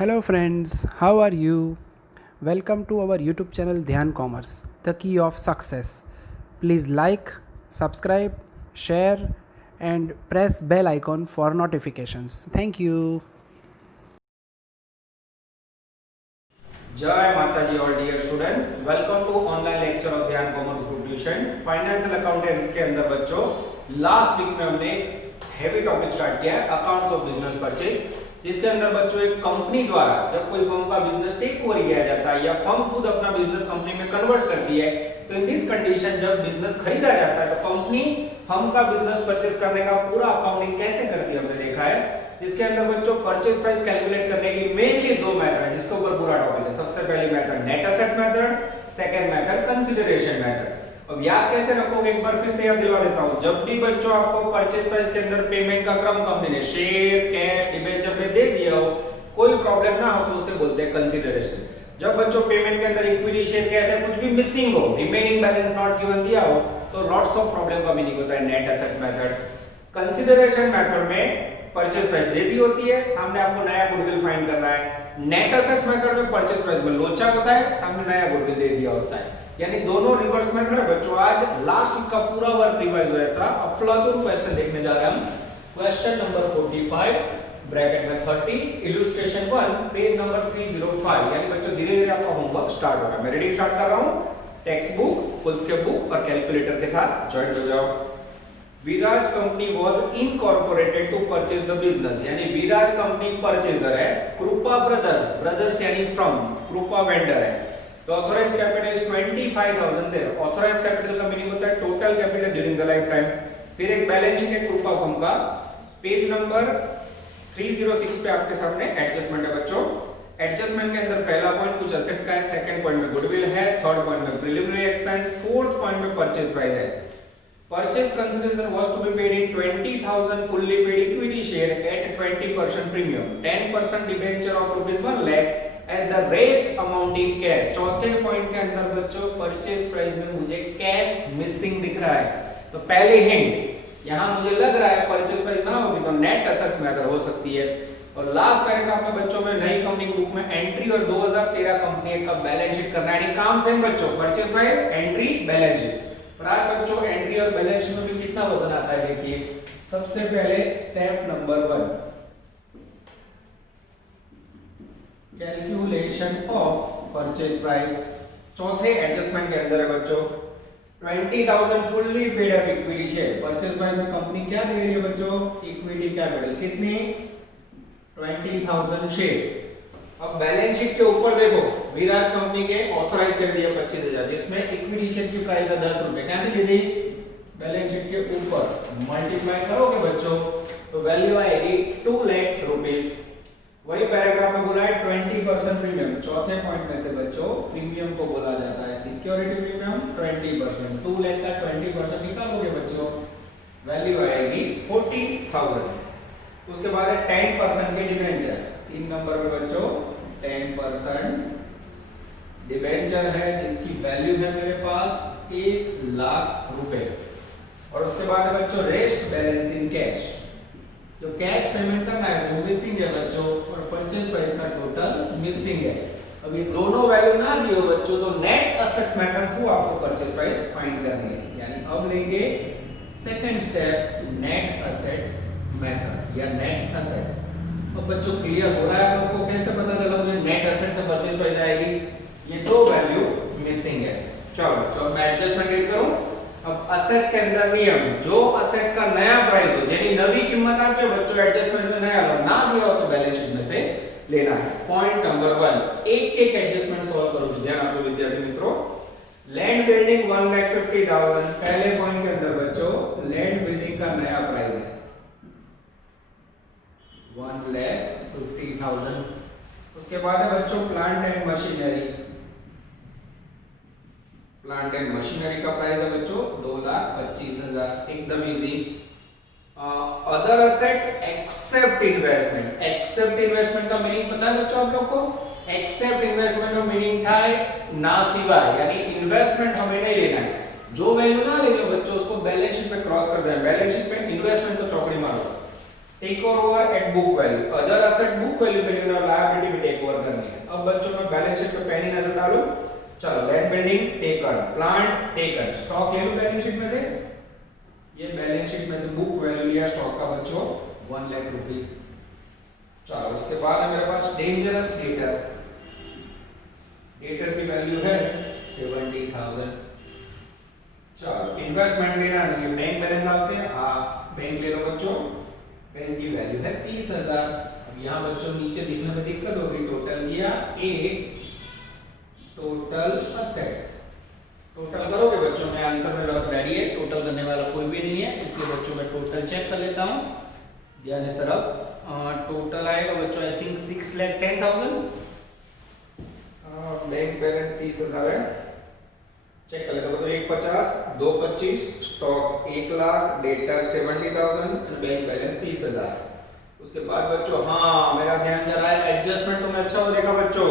Hello friends, how are you? Welcome to our YouTube channel Dhyan Commerce, the key of success. Please like, subscribe, share and press bell icon for notifications. Thank you. जय माता जी all dear students, welcome to online lecture of Dhyan commerce group tuition financial accountant के अंदर बच्चों last week में हमने heavy topic start किया है अकाउंट्स ऑफ बिजनेस परचेज, जिसके अंदर बच्चों एक कंपनी द्वारा जब कोई फर्म का बिजनेस टेक ओवर किया जाता है या फर्म खुद अपना बिजनेस कंपनी में कन्वर्ट करती है, तो इन दिस कंडीशन जब बिजनेस खरीदा जाता है तो कंपनी फर्म का बिजनेस परचेज करने का पूरा अकाउंटिंग कैसे करती है हमने देखा है, जिसके अंदर बच्चों परचेज प्राइस कैलकुलेट करने की मेनली दो मेथड है जिसके ऊपर पूरा टॉपिक है। सबसे पहली method net asset method, second method consideration method. अब याद कैसे रखोगे एक बार फिर से याद दिलवा देता हूं। जब भी बच्चों आपको परचेज प्राइस के अंदर पेमेंट का क्रम कंपनी ने शेयर, कैश, डिबेंचर में दे दिया हो, कोई प्रॉब्लम ना हो तो उसे बोलते हैं कंसीडरेशन। जब बच्चों पेमेंट के अंदर इक्विटी, शेयर, कैश कुछ भी मिसिंग हो, रिमेनिंग बैलेंस नॉट गिवन दिया हो, तो लॉट्स ऑफ प्रॉब्लम का मीनिंग होता है net assets method. Consideration method में परचेज प्राइस दे दी होती है, सामने आपको नया गुडविल फाइंड करना है। नेट एसेट्स मेथड में परचेज प्राइस में लोचा होता है, सामने नया गुडविल दे दिया होता है, यानी दोनों रिवर्स मेथड है बच्चों। आज लास्ट वीक का पूरा वर्क रिवाइज हुआ ऐसा। अब फ्लातुर क्वेश्चन देखने जा रहे हैं हम। क्वेश्चन नंबर 45 ब्रैकेट में 30 इलस्ट्रेशन 1 पेज नंबर 305, यानी बच्चों धीरे-धीरे आपका होमवर्क स्टार्ट हो रहा है। मैं रेडी स्टार्ट कर रहा हूं। Text book, foolscap book और कैलकुलेटर के साथ ज्वाइन हो जाओ। Viraj company was incorporated to purchase the business, यानी विराज कंपनी परचेजर है, कृपा ब्रदर्स, ब्रदर्स यानी फ्रॉम, कृपा वेंडर है। तो authorised capital is 25,000 share. Authorised capital का मीनिंग होता है total capital during the lifetime. फिर एक बैलेंस शीट है कृपा फर्म का, पेज नंबर 306 पे आपके सामने एडजस्टमेंट है बच्चों। एडजस्टमेंट के अंदर पहला पॉइंट कुछ एसेट्स का है, सेकंड पॉइंट में गुडविल है, थर्ड पॉइंट में प्रिलिमिनरी एक्सपेंस, फोर्थ पॉइंट में परचेज प्राइस है। Purchase consideration was to be paid in 20,000 fully paid equity share at 20% premium, 10% debenture of rupees 1 lakh and the rest amount in cash। चौथे point के अंदर बच्चों purchase price में मुझे cash missing दिख रहा है, तो पहले हिंट यहां मुझे लग रहा है परचेज प्राइस ना होगी तो नेट एसेट्स मेथड हो सकती है। और लास्ट पैराग्राफ में बच्चों में नई कंपनी बुक में एंट्री और 2013 कंपनी का बैलेंस शीट करना है, काम सेम बच्चों, purchase price, entry, balance sheet. पर आज बच्चों एंट्री और बैलेंस शीट में भी कितना वजन आता है देखिए। सबसे पहले step number 1 calculation of purchase price. चौथे एडजस्टमेंट के अंदर है बच्चों 20,000 fully paid up equity share. Purchase price में कंपनी क्या दे रही है बच्चों? इक्विटी कैपिटल कितनी? 20,000 शेयर। अब बैलेंस शीट के ऊपर देखो विराज कंपनी के ऑथराइज शेयर दिया 25,000, जिसमें इक्विटी शेयर की प्राइस है 10 रुपए। क्या दी थी? बैलेंस शीट के ऊपर मल्टीप्लाई करोगे बच्चों तो वैल्यू आएगी 2 लाख रुपीस। वही पैराग्राफ में बोला है 20% प्रीमियम। चौथे पॉइंट में से बच्चों प्रीमियम को बोला जाता है सिक्योरिटी प्रीमियम 20%। 2 लाख का 20% निकालोगे बच्चों वैल्यू आएगी 40,000। उसके बाद है 10% के डिबेंचर। 3 नंबर पे बच्चों 10% डिबेंचर है जिसकी वैल्यू है मेरे पास 1 लाख रुपए। और उसके बाद है बच्चों रेस्ट बैलेंस इन कैश। जो कैश पेमेंट करना है वो मिसिंग है बच्चों, और परचेज प्राइस का टोटल मिसिंग है। अब ये दोनों वैल्यू ना दियो बच्चों तो नेट एसेट्स मेथड थ्रू आपको परचेज प्राइस फाइंड करनी है। यानी अब लेंगे second step net assets method या नेट एसेट्स। तो बच्चों क्लियर हो रहा है आप लोगों को कैसे पता चला मुझे नेट एसेट से परचेज प्राइस आएगी? ये दो वैल्यू मिसिंग है। चलो मैं एडजस्टमेंट रीड करूं। अब एसेट्स के अंदर नियम, जो एसेट्स का नया प्राइस हो यानी नवी कीमत आप बच्चों एडजस्टमेंट में नया लो ना दिया हो तो बैलेंस शीट में से लेना है। पॉइंट नंबर 1 एक एडजस्टमेंट सॉल्व करो। ध्यान आपको विद्यार्थी मित्रों, लैंड बिल्डिंग 1,50,000। पहले पॉइंट के अंदर बच्चों लैंड बिल्डिंग का नया प्राइस है 1,50,000। उसके बाद है बच्चों plant and machinery. Plant and machinery का प्राइस है बच्चों 2,25,000, एकदम easy. Other assets except investment. Except investment का मीनिंग पता है बच्चों आप लोग को? एक्सेप्ट इन्वेस्टमेंट का मीनिंग था ना सिवाय, यानी इन्वेस्टमेंट हमें नहीं लेना है। जो वैल्यू ना लेंगे बच्चों उसको बैलेंस शीट पे क्रॉस कर देना। बैलेंस शीट पे इन्वेस्टमेंट को चौकड़ी मारो। Take over at book value, other assets book value पे नहीं और लायबिलिटी भी टेक ओवर करनी है। अब बच्चों मैं बैलेंस शीट पे पहली नजर डालूं, चलो land building taken, plant taken, stock ले लो बैलेंस शीट में से, ये बैलेंस शीट में से बुक वैल्यू लिया स्टॉक का बच्चों 1 लाख रुपए। चलो उसके बाद है मेरे पास डेंजरस डेटर, डेटर की वैल्यू है 70,000। चलो इन्वेस्टमेंट लेना नहीं है, बैंक बैलेंस आपसे, हाँ बैंक ले लो बच्चों, बैंक की वैल्यू है 30,000। अब यहाँ बच्चों नीचे लिखने में दिक्कत होगी, टोटल किया ए, टोटल असेट्स, टोटल करोगे बच्चों, मैं आंसर मेरे पास रेडी है, टोटल करने वाला कोई भी नहीं है, इसलिए बच्चों मैं टोटल चेक कर लेता हूँ, ध्यान इस तरफ। टोटल आएगा बच्चों आई थिंक 6,10,000, बैंक बैलेंस 30,000 है, चेक कर लेते हैं। तो 1,50, 2,25, stock 1 lakh, debtor 70,000, bank balance 30,000। उसके बाद बच्चों हाँ मेरा ध्यान जा रहा है, एडजस्टमेंट तुमने अच्छा वो देखा बच्चों,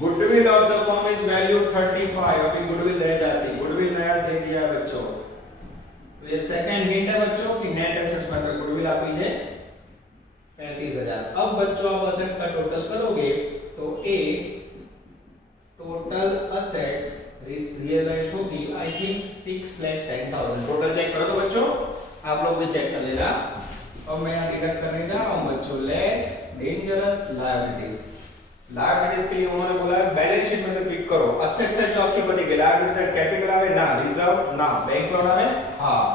goodwill of the firm is valued 35, अभी गुडविल रह जाती, गुडविल नया दे दिया है बच्चों। तो ये सेकंड हिंट है बच्चों कि नेट एसेट्स में तो गुडविल आप लीजिए 35,000। अब बच्चों आप असेट्स का टोटल करोगे तो ए टोटल असेट्स रियलाइज होगी आई थिंक 6,10,000। टोटल चेक करो तो बच्चों, आप लोग भी चेक कर लेना। अब मैं यहाँ डिडक्ट करने जा रहा हूँ बच्चों लेस डेंजरस लायबिलिटीज। लायबिलिटीज के लिए उन्होंने बोला है बैलेंस शीट में से पिक करो, असेट्स है जो आपके पते के, लायबिलिटीज है कैपिटल आवे ना, रिजर्व ना, बैंक लोन आवे हाँ,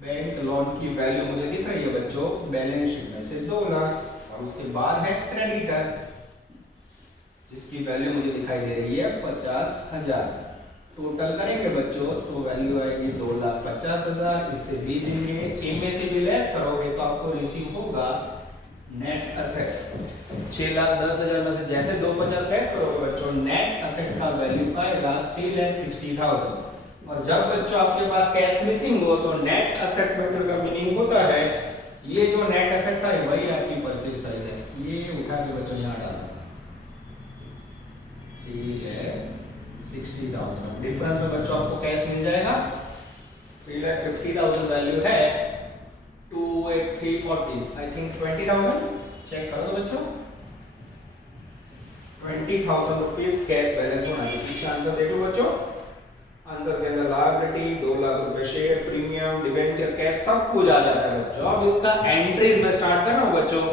बैंक लोन की वैल्यू मुझे दिख रही है बच्चों बैलेंस शीट में से 2 लाख, और उसके बाद है क्रेडिटर जिसकी वैल्यू मुझे दिखाई दे रही है 50,000। टोटल करेंगे बच्चों तो वैल्यू आएगी 2,50,000, इससे भी देंगे, इनमें से भी लेस करोगे तो आपको रिसीव होगा नेट असेट्स 6,10,000 में से जैसे 250 लेस करोगे बच्चों नेट असेट्स का वैल्यू आएगा 3,60,000। और जब बच्चों आपके पास कैश मिसिंग हो तो नेट असेट्स मेथड का मीनिंग होता है ये जो नेट असेट्स है वही आपकी परचेज प्राइस है, ये उठा के बच्चों यहाँ डाल 3,60,000। डिफरेंस में बच्चों आपको कैश मिल जाएगा 3,50,000 वैल्यू है 2,8,340 आई थिंक 20,000, चेक कर दो बच्चों 20,000 रुपीस कैश बैलेंस होना चाहिए। पीछे आंसर देखो बच्चों, आंसर के अंदर लायबिलिटी 2 लाख रुपए शेयर, प्रीमियम, डिबेंचर, कैश सब कुछ आ जाता है बच्चों। अब इसका एंट्रीज में स्टार्ट कर रहा हूं बच्चों,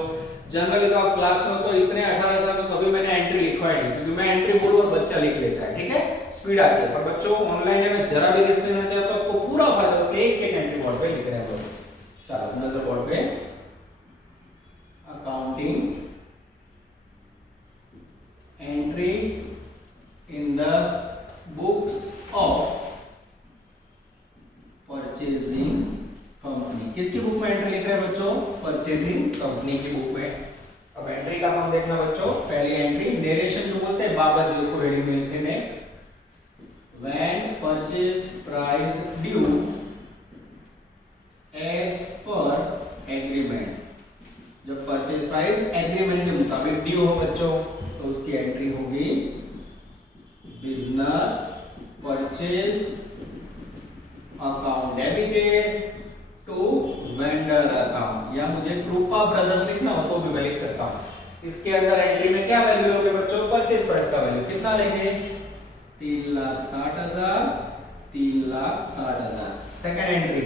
जनरली तो आप क्लास में तो इतने 18 साल में कभी मैंने एंट्री लिखवाई नहीं, क्योंकि मैं एंट्री बोलूं और बच्चा लिख लेता है, ठीक है स्पीड आती है। पर बच्चों ऑनलाइन में जरा भी रिस्क लेना चाहते हो आपको पूरा फायदा उसके एक एक एंट्री बोर्ड पे लिख रहे हैं। चलो नजर बोर्ड पे accounting entry in the books of purchasing company, किसकी बुक में एंट्री लिख रहे हैं बच्चों, परचेजिंग कंपनी की बुक में। अब एंट्री का काम देखना बच्चों, पहली एंट्री नरेशन जो बोलते हैं बाबा जी उसको रेडी में लिखे ने, when purchase price due as पर एग्रीमेंट, जब परचेज प्राइस एग्रीमेंट के मुताबिक ड्यू हो बच्चों तो उसकी एंट्री होगी business purchase account debited to vendor account, या मुझे कृपा ब्रदर्स लिखना हो तो भी मैं लिख सकता हूं। इसके अंदर एंट्री में क्या वैल्यू लोगे बच्चों, परचेज प्राइस का वैल्यू कितना लेंगे 3,60,000, 3,60,000। Second entry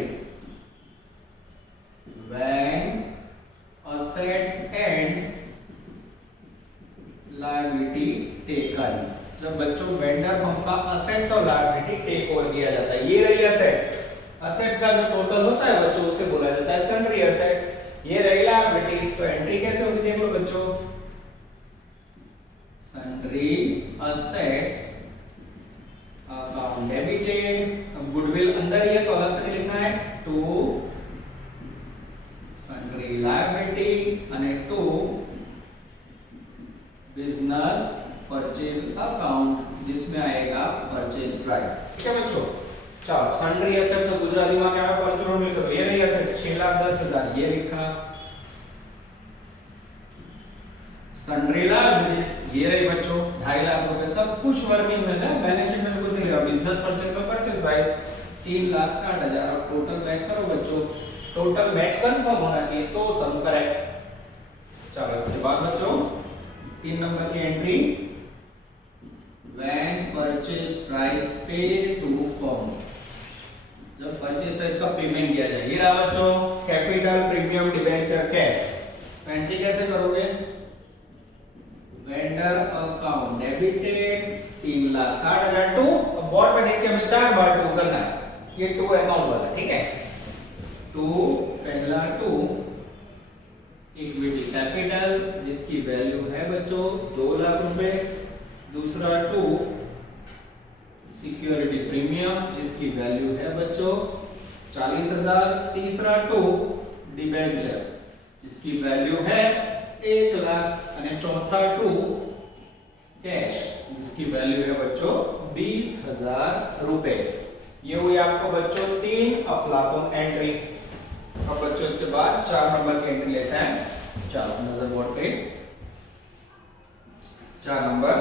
when assets and liability taken, जब बच्चों वेंडर फर्म का असेट्स और लायबिलिटी टेक ओवर किया जाता है, ये रही असेट्स, असेट्स का जो टोटल होता है बच्चों उसे बोला जाता है सन्ड्री असेट्स, ये रही लायबिलिटीज। तो एंट्री कैसे होगी देख लो बच्चों, सन्ड्री असेट्स अकाउंट डेबिटेड, अब गुडविल अंदर ही है तो अलग से लिखना है टू सन्ड्री लायबिलिटी અને टू बिजनेस परचेज अकाउंट जिसमें आएगा परचेज प्राइस, ठीक है बच्चों। चलो सन्ड्री एसेट तो गुजराती में क्या है परचून में, तो ये नहीं एसेट 6,10,000 ये लिखा, सन्ड्री लायबिलिटीज ये रही बच्चों 2.5 लाख रुपए, सब कुछ वर्किंग में से बैलेंस शीट में से कुछ नहीं रहा, बिजनेस परचेज का परचेज प्राइस 3,60,000। अब टोटल मैच करो बच्चों टोटल मैच कंफर्म होना चाहिए तो सम करेक्ट। चलो इसके बाद बच्चों 3 नंबर की entry, when purchase price paid to firm, जब परचेज प्राइस का पेमेंट किया जाए। ये रहा बच्चों capital, premium, debenture, cash. Entry कैसे करोगे? Vendor account debited 3,60,000 to, board पे देख के हमें 4 बार टू करना है, ये टू अकाउंट वाला, ठीक है। टू, पहला टू इक्विटी कैपिटल जिसकी वैल्यू है बच्चों 2 लाख रुपए, दूसरा टू सिक्योरिटी प्रीमियम जिसकी वैल्यू है बच्चों 40,000, तीसरा टू डिबेंचर जिसकी वैल्यू है 1 लाख, और चौथा टू कैश जिसकी वैल्यू है बच्चों 20,000 रुपए। ये हुई आपको बच्चों 3 अफलातून एंट्री। अब बच्चों इसके बाद 4 नंबर की एंट्री लेते हैं। चलो नजर बोर्ड पे 4 नंबर।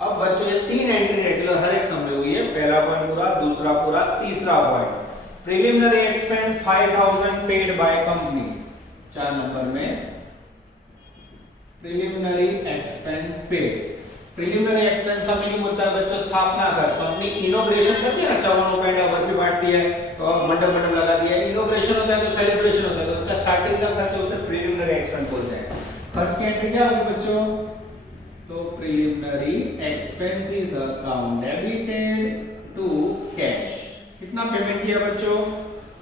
अब बच्चों ये 3 एंट्री रेगुलर हर एक समझ हुई है, पहला पॉइंट पूरा, दूसरा पूरा, तीसरा point preliminary expense 5,000 paid by company. 4 number में preliminary expense paid. Preliminary expense का मीनिंग होता है बच्चों स्थापना खर्च। कंपनी इनॉग्रेशन करती है ना, 54 रुपए का बर्फी बांटती है और मंडप लगा दिया है, इनॉग्रेशन होता है तो सेलिब्रेशन होता है, तो उसका स्टार्टिंग का खर्च उसे प्रीलिमिनरी एक्सपेंस बोलते हैं। खर्च की एंट्री क्या होगी बच्चों? तो preliminary expenses account debited to cash. कितना पेमेंट किया बच्चों?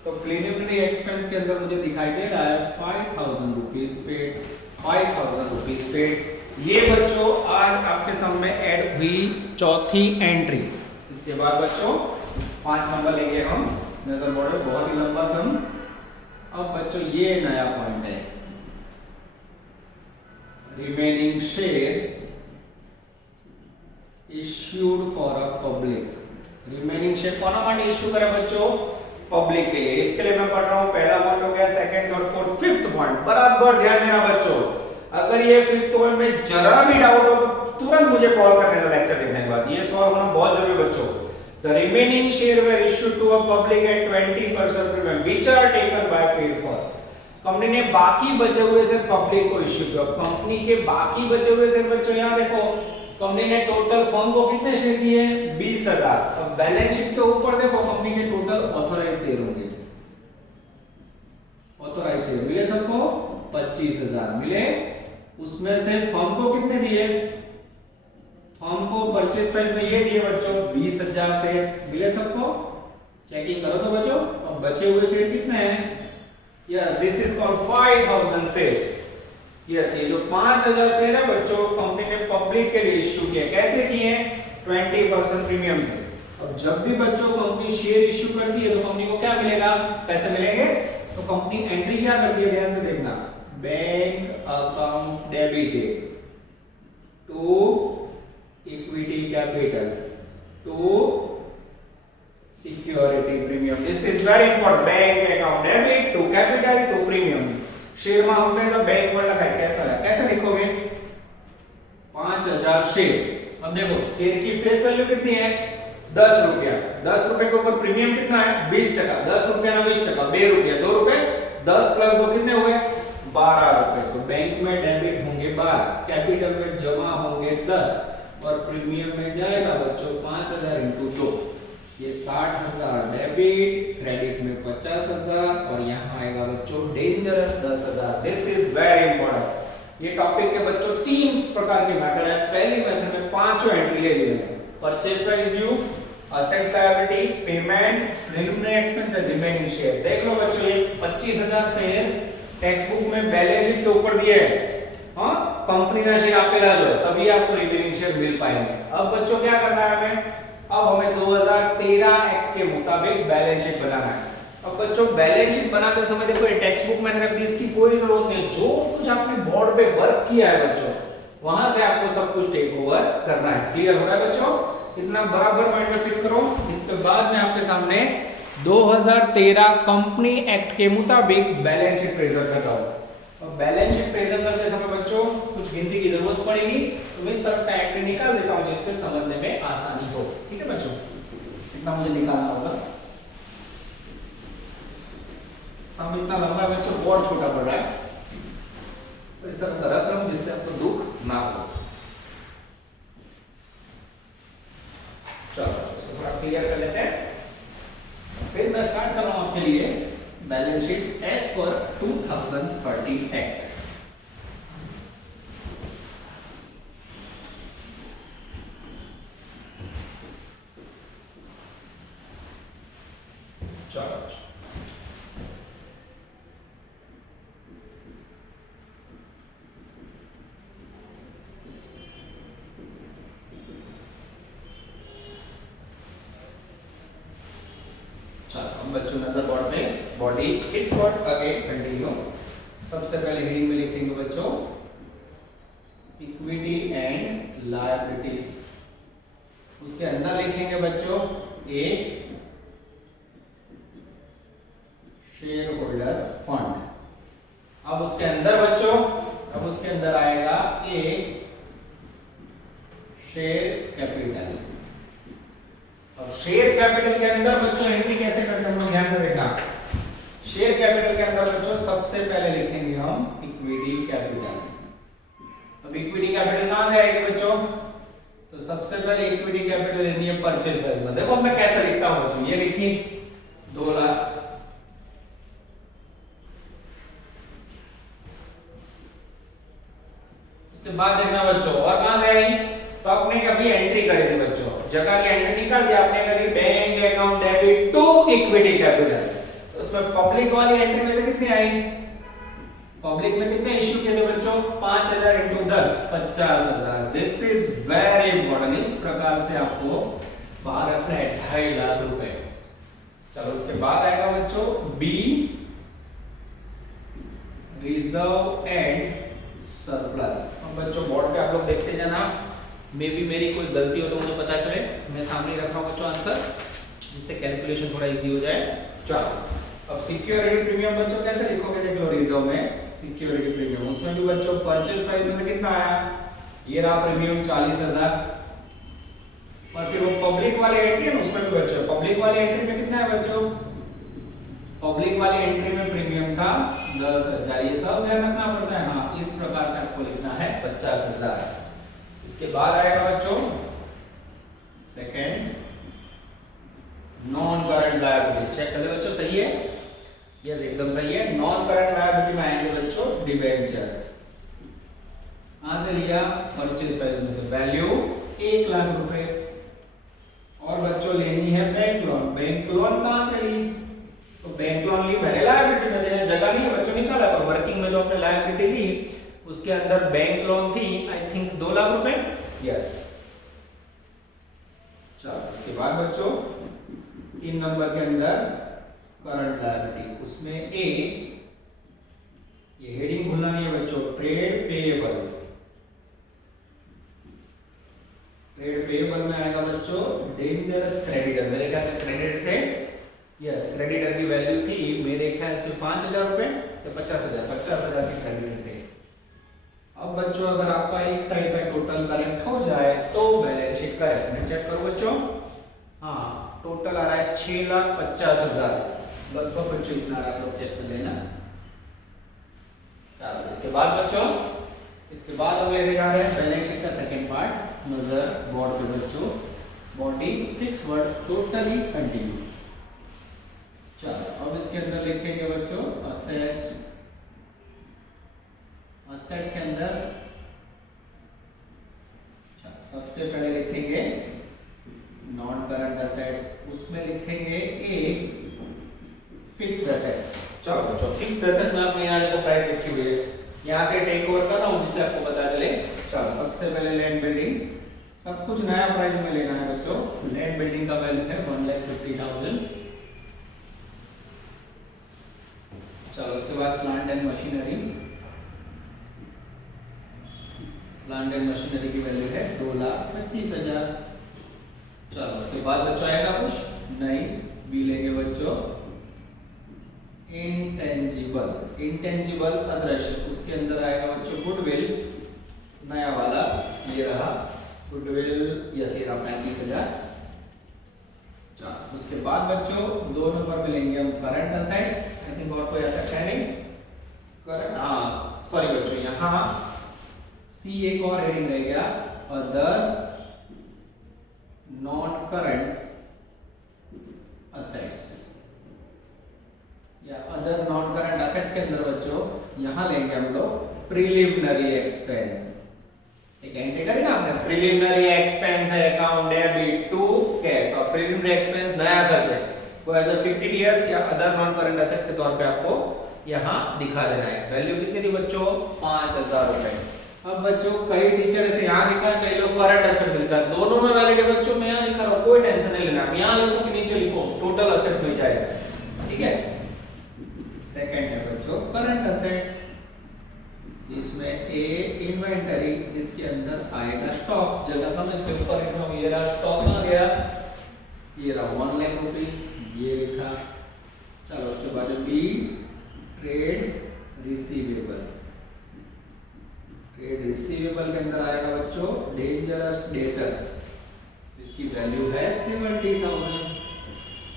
तो प्रीलिमिनरी एक्सपेंस के अंदर मुझे दिखाई दे रहा है 5,000 रुपीस पेड, 5,000 रुपीस पेड। ये बच्चों आज आपके सामने ऐड हुई चौथी एंट्री। इसके बाद बच्चों 5 नंबर लेंगे हम, नजर बोर्ड में बहुत ही लंबा सम। अब बच्चों ये नया पॉइंट है, remaining share issued for a public. Remaining share कौन अमाउंट इश्यू करे बच्चों? पब्लिक के लिए। इसके लिए मैं पढ़ रहा हूं, पहला पॉइंट हो गया, second, third, fourth, fifth point. बराबर ध्यान देना बच्चों, अगर ये फिफ्थ पॉइंट में जरा भी डाउट हो तो तुरंत मुझे कॉल कर लेना लेक्चर देखने के बाद, ये सॉल्व होना बहुत जरूरी है बच्चों। The remaining share were issued to a public at 20% premium which are taken by paid for. Company ने बाकी बचे हुए शेयर पब्लिक को इश्यू किया। कंपनी के बाकी बचे हुए शेयर बच्चों यहां देखो, कंपनी ने टोटल फर्म को कितने शेयर दिए? 20,000। अब बैलेंस शीट के ऊपर देखो कंपनी के टोटल ऑथराइज्ड शेयर होंगे। ऑथराइज्ड शेयर मिले सबको 25,000 मिले, उसमें से फर्म को कितने दिए? फर्म को परचेज प्राइस में ये दिए बच्चों 20,000 शेयर मिले सबको। चेकिंग करो तो बच्चों, अब बचे हुए शेयर कितने हैं? Yes, this is called 5,000 shares. Yes, ये जो 5,000 शेयर है बच्चों कंपनी ने पब्लिक के लिए इश्यू किए। कैसे किए? 20% प्रीमियम से। अब जब भी बच्चों कंपनी शेयर इश्यू करती है तो कंपनी को क्या मिलेगा? पैसे मिलेंगे। तो कंपनी एंट्री क्या करती है? ध्यान से देखना, bank account debited to equity capital to security premium. This is very important, bank account debit to capital to premium. Share में हमेशा बैंक वर्ड लिखा है, कैसा है? कैसे लिखोगे? 5,000 शेयर। अब देखो शेयर की फेस वैल्यू कितनी है? 10 रुपया। 10 रुपए के ऊपर प्रीमियम कितना है? 20%। 10 रुपया ना 20%, 2 रुपया। 2 रुपए 10 प्लस 2 कितने हुए? 12 रुपए। तो बैंक में डेबिट होंगे 12, कैपिटल में जमा होंगे 10 और प्रीमियम में जाएगा बच्चों 5,000 इंटू 2, ये 60,000 डेबिट, क्रेडिट में 50,000 और यहाँ आएगा बच्चों dangerous 10,000। This is very important. ये टॉपिक के बच्चों 3 प्रकार के मेथड है। पहली मेथड में 5 एंट्री ले ली मैंने, purchase price due, assets liability, payment, preliminary expense and remaining share. देख लो बच्चों ये 25,000 शेयर टेक्स्ट बुक में बैलेंस शीट के ऊपर दिए है। हां, कंपनी ने शेयर आपके ला दो तभी आपको रिमेनिंग शेयर मिल पाएंगे। अब बच्चों क्या करना है हमें? अब हमें 2013 एक्ट के मुताबिक बैलेंस शीट बनाना है। अब बच्चों बैलेंस शीट बनाते समय देखो ये टेक्स्ट बुक मैंने रख दी, इसकी कोई जरूरत नहीं। जो कुछ आपने बोर्ड पे वर्क किया है बच्चों वहां से आपको सब कुछ टेक ओवर करना है। क्लियर हो रहा है बच्चों? इतना बराबर माइंड में फिट करो। इसके बाद मैं आपके सामने 2013 कंपनी एक्ट के मुताबिक बैलेंस शीट प्रेजेंट करता हूं। और बैलेंस शीट प्रेजेंट करते समय बच्चों कुछ गिनती की जरूरत पड़ेगी, तो मैं इस तरफ का एंट्री निकाल देता हूं जिससे समझने में आसानी हो। ठीक है बच्चों, इतना मुझे निकालना होगा। सम इतना लंबा है बच्चों, बहुत छोटा पड़ रहा है, तो इस तरह रख रहा हूं जिससे आपको दुख ना हो। चलो इसको थोड़ा क्लियर कर लेते हैं। फिर मैं स्टार्ट कर रहा हूं आपके लिए balance sheet as per 2013 act. चलो हम बच्चों नजर बोर्ड पे body fix word again continue. सबसे पहले हेडिंग में लिखेंगे बच्चों इक्विटी एंड लायबिलिटीज, उसके अंदर लिखेंगे बच्चों ए शेयर होल्डर फंड। अब उसके अंदर आएगा ए शेयर कैपिटल। अब शेयर कैपिटल के अंदर बच्चों एंट्री कैसे करते हैं हम लोग ध्यान से देखना। शेयर कैपिटल के अंदर बच्चों सबसे पहले लिखेंगे हम इक्विटी कैपिटल। अब इक्विटी कैपिटल कहां से आएगी बच्चों, तो सबसे पहले इक्विटी कैपिटल लेनी है परचेज प्राइस में। देखो मैं कैसे लिखता हूं बच्चों, ये लिखी 2 लाख, उसके बाद देखना बच्चों और कहां से आई, तो आपने कभी एंट्री करी थी बच्चों, जगह की एंट्री निकाल दी आपने, करी bank account debit to equity capital. तो उसमें पब्लिक वाली एंट्री में से कितनी आई, पब्लिक में कितने इश्यू किए थे बच्चों 5000 into 10 50,000। This is very important, इस प्रकार से आपको बाहर रखना है 2.5 लाख रुपए। चलो उसके बाद आएगा बच्चों बी रिजर्व एंड सरप्लस। अब बच्चों बोर्ड पे आप लोग देखते जाना, मे बी मेरी कोई गलती हो तो मुझे पता चले, मैं सामने रखा हूं बच्चों आंसर, जिससे कैलकुलेशन थोड़ा इजी हो जाए। चलो अब सिक्योरिटी प्रीमियम बच्चों कैसे लिखोगे देख लो, रिजर्व में सिक्योरिटी प्रीमियम, उसमें भी बच्चों परचेज प्राइस में से कितना आया, ये रहा प्रीमियम 40,000। और फिर वो पब्लिक वाली एंट्री है उसमें भी बच्चों पब्लिक वाली एंट्री में कितना है बच्चों, पब्लिक वाली एंट्री में प्रीमियम था 10,000। ये सब ध्यान रखना पड़ता है। हाँ इस प्रकार से आपको लिखना है 50,000। इसके बाद आएगा बच्चों second non current liabilities. Check कर ले बच्चों सही है, यस एकदम सही है। नॉन करंट लायबिलिटी में आएंगे बच्चों डिबेंचर, कहां से लिया, परचेज प्राइस में से, वैल्यू 1 लाख रुपए। और बच्चों लेनी है बैंक लोन, बैंक लोन कहां से ली, तो बैंक लोन ली मैंने लायबिलिटी में से, जगह नहीं है बच्चों निकाला, पर वर्किंग में जो हमने लायबिलिटी ली उसके अंदर बैंक लोन थी आई थिंक 2 लाख रुपए, यस। चलो उसके बाद बच्चों 3 नंबर के अंदर करंट लायबिलिटी, उसमें ए, ये हेडिंग भूलना नहीं है बच्चों, ट्रेड पेएबल। ट्रेड पेएबल में आएगा बच्चों डेंजरस क्रेडिटर, मेरे ख्याल से क्रेडिटर थे, यस क्रेडिटर की वैल्यू थी मेरे ख्याल से 5,000 रुपए या 50,000 की क्रेडिटर थे। अब बच्चों अगर आपका एक साइड का टोटल करेक्ट हो जाए तो बैलेंस शीट करेक्ट में चेक करो बच्चों, हाँ टोटल आ रहा है 6,50,000 लगभग बच्चों इतना आ रहा है, चेक कर लेना। चलो इसके बाद बच्चों, इसके बाद हम लेने जा रहे हैं बैलेंस शीट का सेकंड पार्ट, नजर बोर्ड पे बच्चों, body fix word totally continue. चलो अब इसके अंदर लिखेंगे बच्चों असेट्स, असेट्स के अंदर सबसे पहले लिखेंगे नॉन करंट असेट्स, उसमें लिखेंगे ए फिक्स्ड असेट्स। चलो बच्चों फिक्स्ड असेट में आपने यहाँ देखो प्राइस लिखी हुई है, यहाँ से टेक ओवर कर रहा हूँ जिससे आपको पता चले। चलो सबसे पहले लैंड बिल्डिंग, सब कुछ नया प्राइस में लेना है बच्चों। लैंड बिल्डिंग का वैल्यू है 1,50,000। चलो उसके बाद plant and machinery, plant and machinery की वैल्यू है 2,25,000। चलो उसके बाद बच्चों आएगा कुछ नहीं, बी लेंगे बच्चों इंटेंजिबल, इंटेंजिबल अदृश्य, उसके अंदर आएगा बच्चों गुडविल, नया वाला ये रहा गुडविल, यस ये रहा 35,000। चलो उसके बाद बच्चों 2 नंबर पे लेंगे हम करंट असेट्स आई थिंक और कोई ऐसा है नहीं, करेक्ट। हाँ सॉरी बच्चों, यहाँ सी एक और हेडिंग रह गया, अदर नॉन करंट असेट्स या अदर नॉन करंट असेट्स के अंदर बच्चों यहाँ लेंगे हम लोग प्रिलिमिनरी एक्सपेंस। एक एंट्री करी ना आपने, प्रिलिमिनरी एक्सपेंस है अकाउंट डेबिट टू कैश, तो प्रिलिमिनरी एक्सपेंस नया खर्च है वो एज अ 50 टीएस या अदर नॉन करंट असेट्स के तौर पे आपको यहाँ दिखा देना है। वैल्यू कितनी थी बच्चों, 5000 रुपए। अब बच्चों कई टीचर इसे यहाँ लिखा है, कई लोग करंट असेट लिखा है, दोनों में वैलिड है बच्चों। मैं यहाँ लिखा रहा हूँ, कोई टेंशन नहीं लेना, आप यहाँ लिखो कि नीचे लिखो, टोटल असेट्स मिल जाएगा, ठीक है। सेकंड है बच्चों करंट असेट्स, जिसमें ए इन्वेंटरी, जिसके अंदर आएगा स्टॉक। जगह का मैं इसके ऊपर लिख रहा हूँ, ये रहा स्टॉक आ गया, ये रहा 1 लाख रुपीस, ये लिखा। चलो उसके बाद B trade receivable, trade receivable के अंदर आएगा बच्चों डेंजरस डेटर, इसकी वैल्यू है 70,000।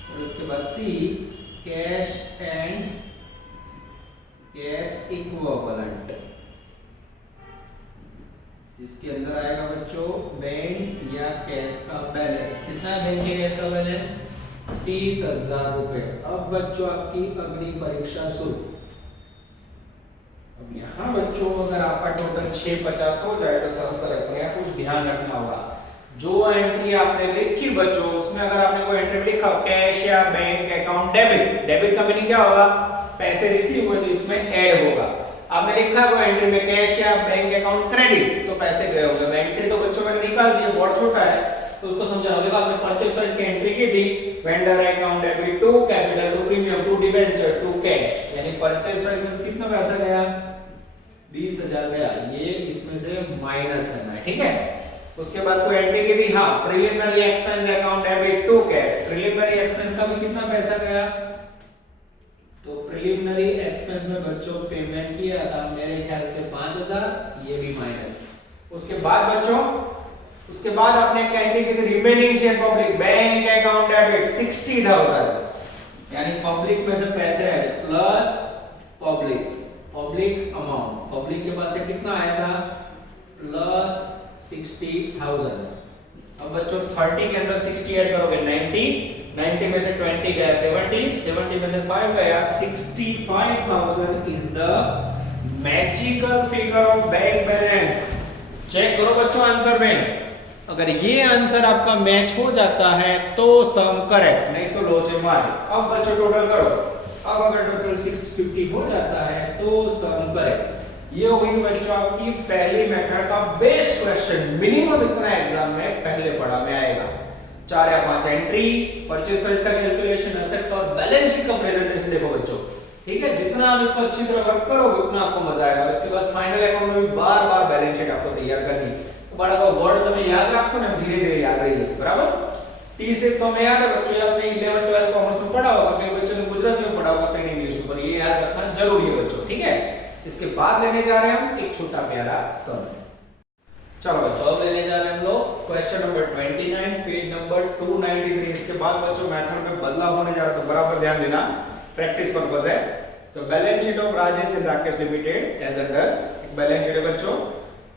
और उसके बाद सी कैश एंड कैश इक्विवेलेंट, इसके अंदर आएगा बच्चों बैंक या कैश का बैलेंस। कितना है बैंक या कैश का बैलेंस, 30,000 रुपए। अब बच्चों आपकी अगली परीक्षा शुरू। अब यहाँ बच्चों अगर आपका टोटल 650 हो जाए तो सब करेक्ट है, कुछ ध्यान रखना होगा। जो एंट्री आपने लिखी बच्चों, उसमें अगर आपने कोई एंट्री लिखा कैश या बैंक अकाउंट डेबिट, डेबिट का मीनिंग क्या होगा, पैसे रिसीव हुए तो इसमें ऐड होगा। आपने लिखा कोई एंट्री में कैश या बैंक अकाउंट क्रेडिट, तो पैसे गए होंगे। एंट्री तो बच्चों मैंने निकाल दी है, बहुत छोटा है तो उसको समझाना होगा। आपने परचेज प्राइस की एंट्री की थी, vendor account debit to capital to premium to debenture to cash, यानी परचेज प्राइस में कितना पैसा गया, 20,000 गया, ये इसमें से माइनस करना है, ठीक है। उसके बाद कोई एंट्री की थी, हाँ preliminary expense account debit to cash, preliminary expense का भी कितना पैसा गया, तो प्रिलिमिनरी एक्सपेंस में बच्चों पेमेंट किया था मेरे ख्याल से 5,000, ये भी माइनस। उसके बाद बच्चों, उसके बाद आपने एंट्री की थी remaining share public bank account debit 60,000, यानी पब्लिक में से पैसे आए प्लस पब्लिक अमाउंट, पब्लिक के पास से कितना आया था प्लस 60,000। अब बच्चों 30 के अंदर 60 ऐड करोगे 90 में से 20 गया 70 में से 5 गया 65,000 is the magical figure of bank balance. Check करो बच्चों आंसर में, अगर ये आंसर आपका मैच हो जाता है तो सम करेक्ट, नहीं तो लो से मार। अब बच्चों टोटल करो, अब अगर टोटल 650 हो जाता है तो सम करेक्ट। ये हुई बच्चों आपकी पहली मेथड का बेस्ट क्वेश्चन, मिनिमम इतना एग्जाम में पहले पढ़ा में आएगा। 4 या 5 एंट्री, परचेज प्राइस का कैलकुलेशन, एसेट्स का और बैलेंस शीट का प्रेजेंटेशन देखो बच्चों, ठीक है। जितना आप इसको अच्छी तरह वर्क करोगे उतना आपको मजा आएगा। इसके बाद फाइनल अकाउंट में भी बार-बार बैलेंस शीट आपको तैयार करनी, बड़ा का वर्ड तुम्हें याद रखो ना, धीरे-धीरे याद रही जैसे, बराबर। टी से तो हमें याद है बच्चों, ये आपने 11 12 कॉमर्स में पढ़ा होगा, कई बच्चों ने गुजराती में पढ़ा होगा, कई ने इंग्लिश में, पर ये याद रखना जरूरी है बच्चों, ठीक है। इसके बाद लेने जा रहे हैं हम एक छोटा प्यारा सम। चलो बच्चों अब लेने जा रहे हैं हम लोग क्वेश्चन नंबर 29 पेज नंबर 293। इसके बाद बच्चों मेथड में बदलाव होने जा रहा है तो बराबर ध्यान देना, प्रैक्टिस पर्पस है। तो balance sheet of Rajesh and Rakesh limited as under balance sheet है बच्चों।